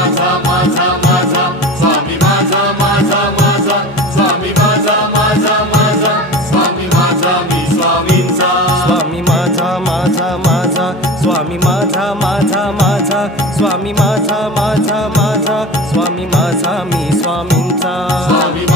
माझा माझा माझा. स्वामी माझा माझा माझा. स्वामी माझा माझा माझा. स्वामी माझा मी स्वामींचा. स्वामी माझा माझा माझा. स्वामी माझा माझा माझा. स्वामी माझा माझा माझा. स्वामी माझा मी स्वामींचा. स्वामी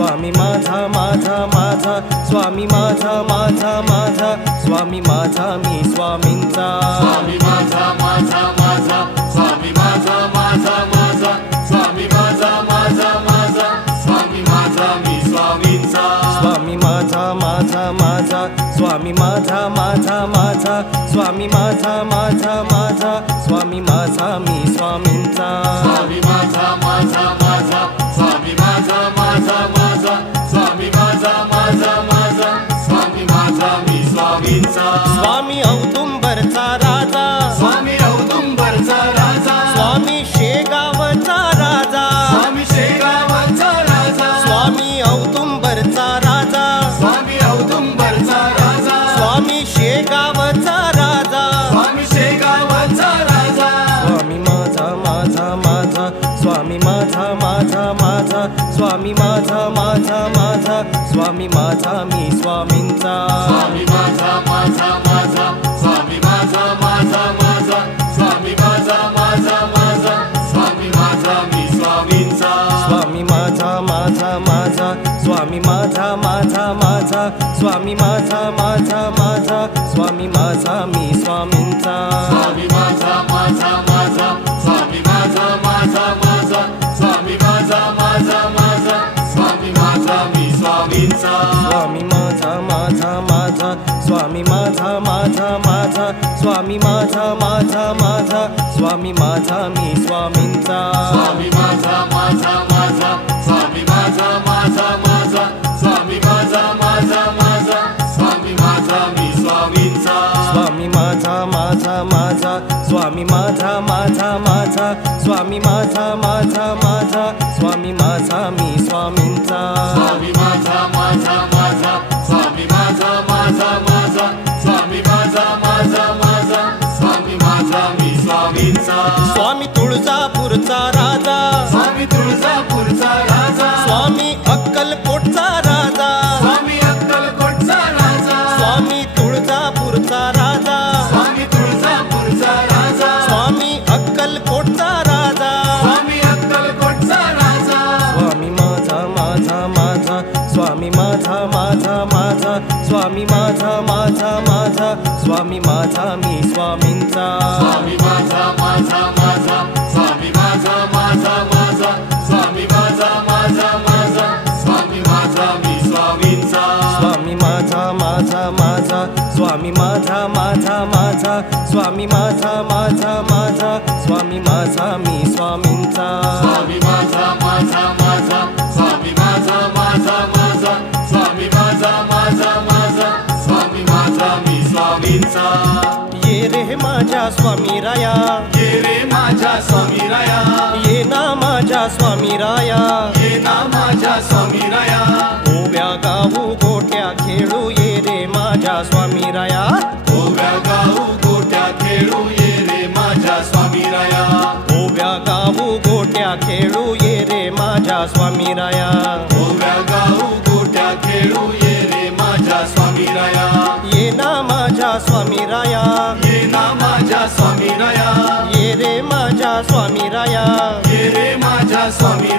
स्वामी माझा माझा माझा स्वामी माझा माझा माझा स्वामी माझा मी स्वामींचा स्वामी माझा माझा माझा स्वामी माझा माझा माझा स्वामी माझा माझा माझा स्वामी माझा मी स्वामींचा स्वामी माझा माझा माझा स्वामी माझा माझा माझा स्वामी माझा माझा माझा स्वामी माझा मी स्वामींचा स्वामी माझा माझा माझा माझा माझा माझा. स्वामी माझा माझा माझा. स्वामी माझा मी स्वामींचा. स्वामी औदुंबरचा स्वामी माझा माझा माझा स्वामी माझा माझा माझा स्वामी माझा मी स्वामींचा स्वामी माझा माझा माझा स्वामी माझा माझा माझा स्वामी माझा माझा माझा स्वामी माझा मी स्वामींचा स्वामी माझा माझा माझा स्वामी माझा माझा माझा स्वामी माझा माझा माझा स्वामी माझा मी स्वामींचा स्वामींचा स्वामी माझा माझा माझा स्वामी माझा माझा माझा स्वामी माझा माझा माझा स्वामी माझा मी स्वामींचा स्वामी माझा माझा माझा स्वामी माझा माझा माझा स्वामी माझा माझा माझा स्वामी माझा मी स्वामींचा स्वामी माझा माझा माझा स्वामी माझा माझा माझा स्वामी माझा माझा माझा स्वामी माझा मी स्वामींचा स्वामी माझा माझा माझा. स्वामी माझा मी स्वामींचा. स्वामी माझा माझा माझा. स्वामी माझा माझा माझा. स्वामी माझा माझा माझा. स्वामी माझा मी स्वामींचा. ये रे माझ्या स्वामी राया. ये रे माझ्या स्वामी राया. ये ना माझ्या स्वामी राया. ये ना माझ्या स्वामी राया. स्वामी राया ये ना माझ्या स्वामी राया ये ना माझ्या स्वामी राया ये रे माझ्या स्वामी राया ये रे माझ्या स्वामी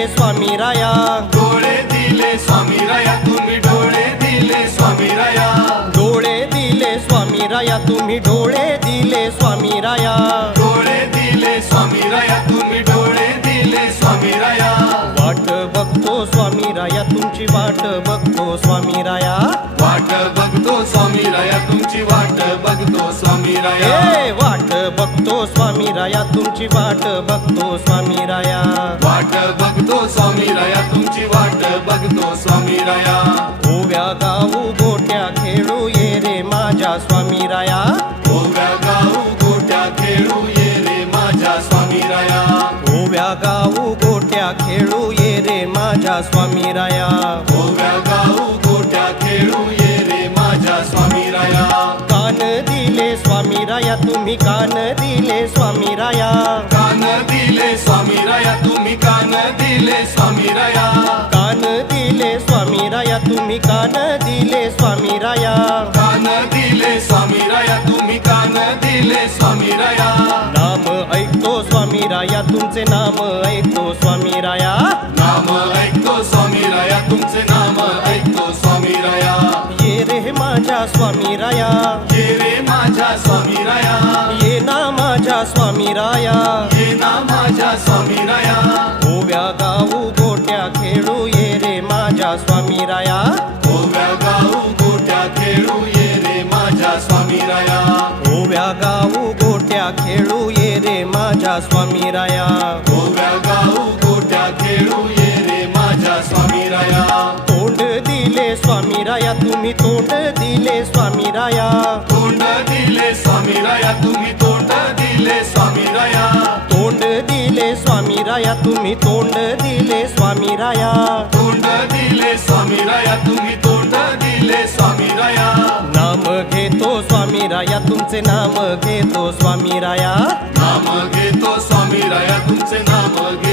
दिले स्वामी राया. डोळे दिले स्वामी राया तुम्ही डोळे दिले स्वामी राया. डोळे दिले स्वामी राया तुम्ही डोळे दिले स्वामी राया. डोळे दिले स्वामी राया तुम्ही डोळे दिले स्वामी राया. वाट बघतो स्वामी राया तुमची वाट बघतो स्वामी राया. वाट बघतो स्वामी राया तुमची वाट बघतो स्वामी राया. वाट बघतो स्वामी राया तुमची वाट बघतो स्वामी राया वाट बघतो स्वामी राया तुमची वाट बघतो स्वामी राया ओव्या गाऊ गोट्या खेळू ये रे माझ्या स्वामी राया तुम्ही कान दिले स्वामी राया. कान दिले स्वामी राया तुम्ही कान दिले स्वामी राया. कान दिले स्वामी राया तुम्ही कान दिले स्वामी राया. कान दिले स्वामी राया तुम्ही कान दिले स्वामी राया. नाम ऐकतो स्वामी राया तुमचे नाम ऐकतो स्वामी राया. नाम ऐकतो स्वामी राया तुमचे नाम ये रे माझ्या स्वामी राया. ये रे माझ्या स्वामी राया. ये ना माझ्या स्वामी राया. ये ना माझ्या स्वामी राया. ओव्या गाऊ गोट्या खेळू ये रे माझ्या स्वामी राया. ओव्या गाऊ गोट्या खेळू ये रे माझ्या स्वामी राया. ओव्या गाऊ गोट्या खेळू ये रे माझ्या स्वामी राया. ओव्या गाऊ गोट्या खेळू ये रे माझ्या स्वामी राया. तुम्ही तोंड दिले स्वामी राया. तोंड दिले स्वामी राया तुम्ही तोंड दिले स्वामी राया. तोंड दिले स्वामी राया तुम्ही तोंड दिले स्वामी राया. तोंड दिले स्वामी राया तुम्ही तोंड दिले स्वामी राया. नाम घेतो स्वामी राया तुमचे नाम घेतो स्वामी राया. नाम घेतो स्वामी राया तुमचे नाम घेतो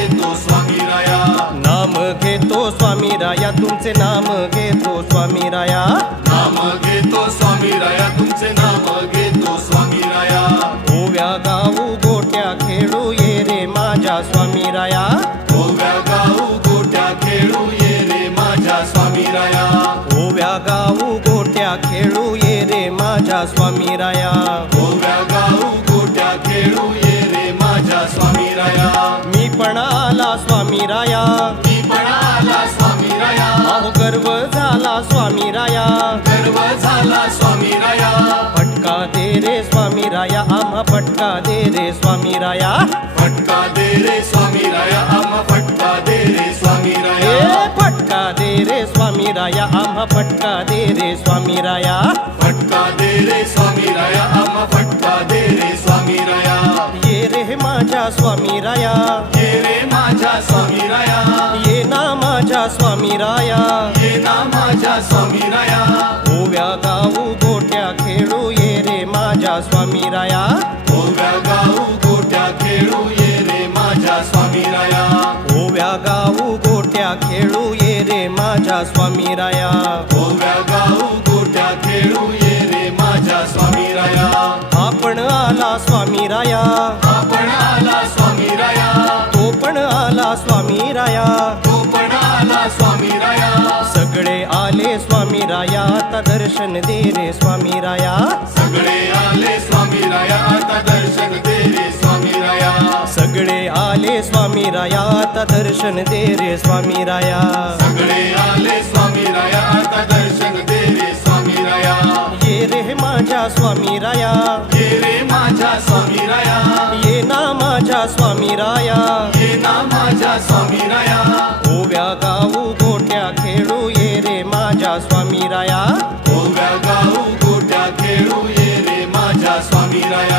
स्वामी राया तुमचे नाम घेतो स्वामी राया नाम घेतो स्वामी राया तुमचे नाम घेतो स्वामी राया ओव्या गाऊ गोट्या खेळू ये रे माझ्या स्वामी राया ओव्या गाऊ गोट्या खेळू ये रे माझ्या स्वामी राया ओव्या गाऊ गोट्या खेळू ये रे माझ्या स्वामी राया ओव्या गाऊ गोट्या खेळू ये रे माझ्या स्वामी राया मी पण आला स्वामी राया गर्व झाला स्वामी राया. गर्व झाला स्वामी राया. फटका दे रे स्वामी राया आम्हा फटका दे रे स्वामी राया. फटका दे रे स्वामी राया आम्हा फटका दे रे स्वामी राया. फटका दे रे स्वामी राया आम्हा फटका दे रे स्वामी राया. फटका दे रे स्वामी राया आम्हा फटका दे रे स्वामी राया. ये रे माझ्या स्वामी राया. ये रे माझ्या स्वामी राया. ये ना माझ्या स्वामी राया. माझ्या स्वामी राया. ओव्या गाऊ गोट्या खेळू ये रे माझ्या स्वामी राया. ओव्या गाऊ गोट्या खेळू ये रे माझ्या स्वामी राया. ओव्या गाऊ गोट्या खेळू ये रे माझ्या स्वामी राया. ओव्या गाऊ गोट्या खेळू ये रे माझ्या स्वामी राया. आपण आला स्वामी राया. आपण आला स्वामी राया. तो पण आला स्वामी राया. तो पण आला स्वामी राया. स्वामी राया आता दर्शन दे रे स्वामी राया. सगळे आले स्वामी राया आता दर्शन दे रे स्वामी राया. सगळे आले स्वामी राया आता दर्शन दे रे स्वामी राया. सगळे आले स्वामी राया आता दर्शन दे रे स्वामी राया. ये रे माझ्या स्वामी माझ्या